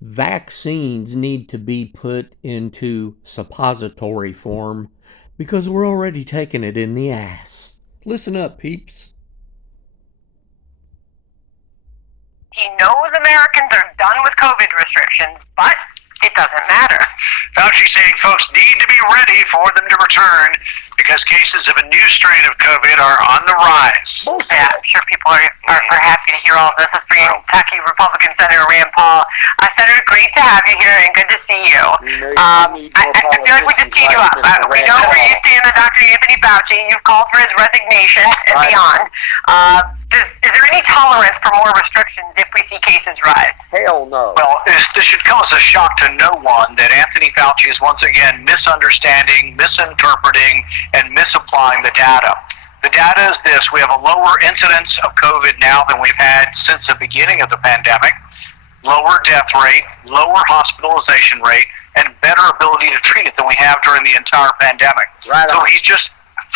Vaccines need to be put into suppository form because we're already taking it in the ass. Listen up, peeps. He knows Americans are done with COVID restrictions, but it doesn't matter. Fauci's saying folks need to be ready for them to return because cases of a new strain of COVID are on the rise. Yeah, I'm sure people are happy to hear all this. This is Kentucky Republican Senator Rand Paul. Senator, great to have you here and good to see you. I feel like we just teed you up. We know where you stand on Dr. Anthony Fauci. You've called for his resignation and beyond. Is there any tolerance for more restrictions if we see cases rise? Hell no. Well, this should come as a shock to no one that Anthony Fauci is once again misunderstanding, misinterpreting, and misapplying the data. The data is this: we have a lower incidence of COVID now than we've had since the beginning of the pandemic, lower death rate, lower hospitalization rate, and better ability to treat it than we have during the entire pandemic. Right so on. he's just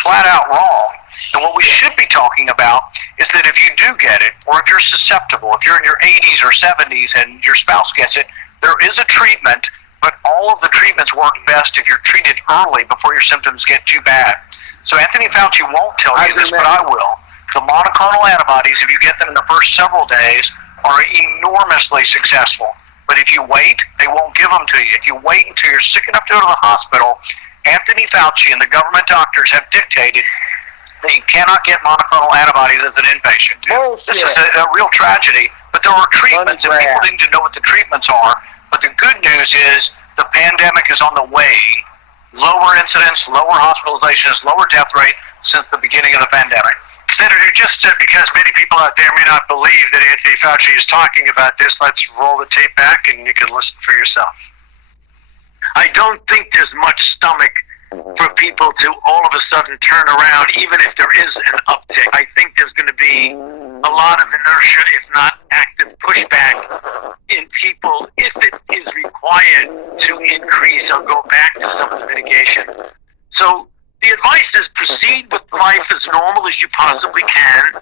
flat out wrong. And what we should be talking about is that if you do get it, or if you're susceptible, if you're in your 80s or 70s and your spouse gets it, there is a treatment, but all of the treatments work best if you're treated early before your symptoms get too bad. So Anthony Fauci won't tell you this, but I will. The monoclonal antibodies, if you get them in the first several days, are enormously successful. But if you wait, they won't give them to you. If you wait until you're sick enough to go to the hospital, Anthony Fauci and the government doctors have dictated that you cannot get monoclonal antibodies as an inpatient. Bullshit. This is a real tragedy. But there are treatments, and people need to know what the treatments are. But the good news is the pandemic is on the way. Lower incidence, lower hospitalizations, lower death rate since the beginning of the pandemic. Senator, just because many people out there may not believe that Anthony Fauci is talking about this, let's roll the tape back and you can listen for yourself. I don't think there's much stomach for people to all of a sudden turn around, even if there is an uptick. I think there's going to be a lot of inertia, if not active pushback in people, if it is required to increase or go back to some of the mitigation. So the advice is proceed with life as normal as you possibly can,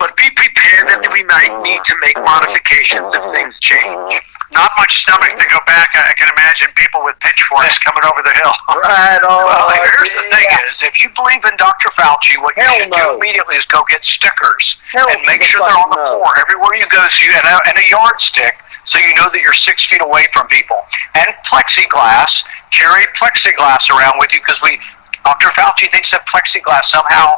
but be prepared that we might need to make modifications if things change. Not much stomach to go back. I can imagine people with pitchforks coming over the hill. Right on. Well, here's the thing is, if you believe in Dr. Fauci, what you should do immediately is go get stickers and make sure they're on the floor everywhere you go, and a yardstick so you know that you're 6 feet away from people. And plexiglass. Carry plexiglass around with you because Dr. Fauci thinks that plexiglass somehow,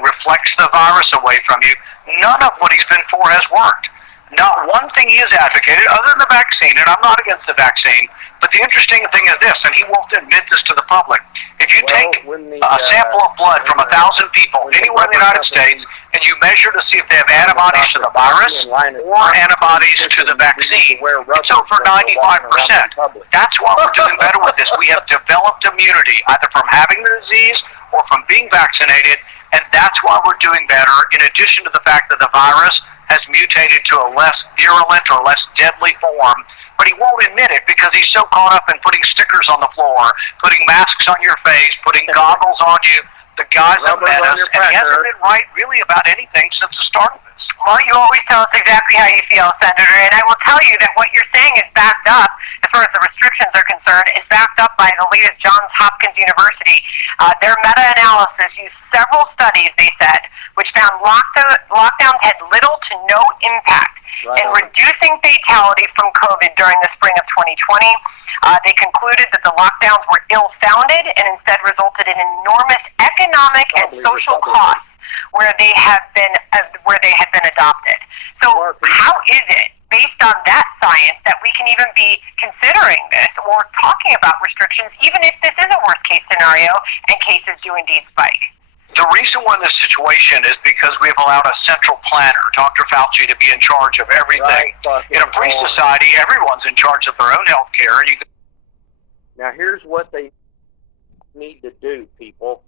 reflects the virus away from you. None of what he's been for has worked. Not one thing he has advocated other than the vaccine, and I'm not against the vaccine, but the interesting thing is this, and he won't admit this to the public. If you take a sample of blood from 1,000 people anywhere in the United States and you measure to see if they have antibodies to the virus or antibodies to the vaccine, it's over 95%. That's why we're doing better with this. We have developed immunity either from having the disease or from being vaccinated, and that's why we're doing better, in addition to the fact that the virus has mutated to a less virulent or less deadly form, but he won't admit it because he's so caught up in putting stickers on the floor, putting masks on your face, putting goggles on you. The guy's a menace, and he hasn't been right really about anything since the start of this. Well, you always tell us exactly how you feel, Senator, and I will tell you that what you're saying is backed up, as far as the restrictions are concerned, is backed up by the latest Johns Hopkins University. Their meta-analysis used several studies, they said, which found lockdowns had little to no impact in reducing fatality from COVID during the spring of 2020. They concluded that the lockdowns were ill-founded and instead resulted in enormous economic and social costs where they had been adopted. So how is it, based on that science, that we can even be considering this or talking about restrictions, even if this is a worst-case scenario and cases do indeed spike? The reason we're in this situation is because we've allowed a central planner, Dr. Fauci, to be in charge of everything. In a free society, everyone's in charge of their own health care. Now, here's what they need to do, people.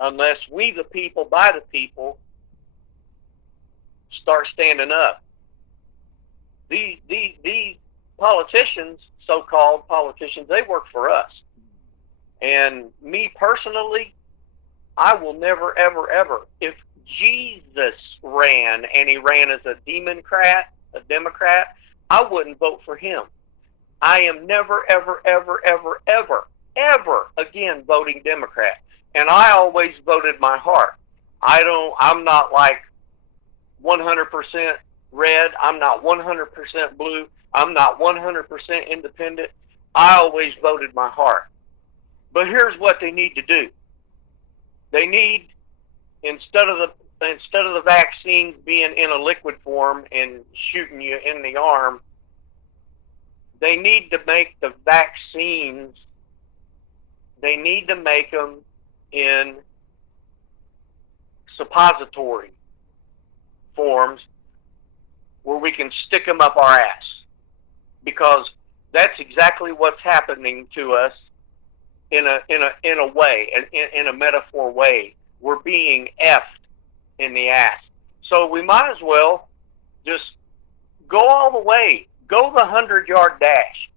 Unless we, the people, by the people, start standing up. These politicians, so-called politicians, they work for us. And me personally, I will never, ever, ever, if Jesus ran, and he ran as a Democrat, I wouldn't vote for him. I am never, ever, ever, ever, ever, ever again voting Democrat. And I always voted my heart. I'm not like 100% red. I'm not 100% blue. I'm not 100% independent. I always voted my heart. But here's what they need to do. They need, instead of the vaccines being in a liquid form and shooting you in the arm, they need to make the vaccines, they need to make them in suppository forms where we can stick them up our ass. Because that's exactly what's happening to us in a way, in a metaphor way. We're being effed in the ass. So we might as well just go all the way. Go the 100-yard dash.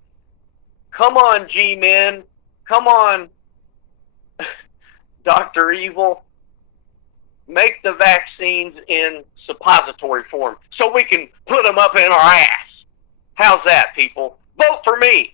Come on, G-Men. Come on, Dr. Evil. Make the vaccines in suppository form so we can put them up in our ass. How's that, people? Vote for me.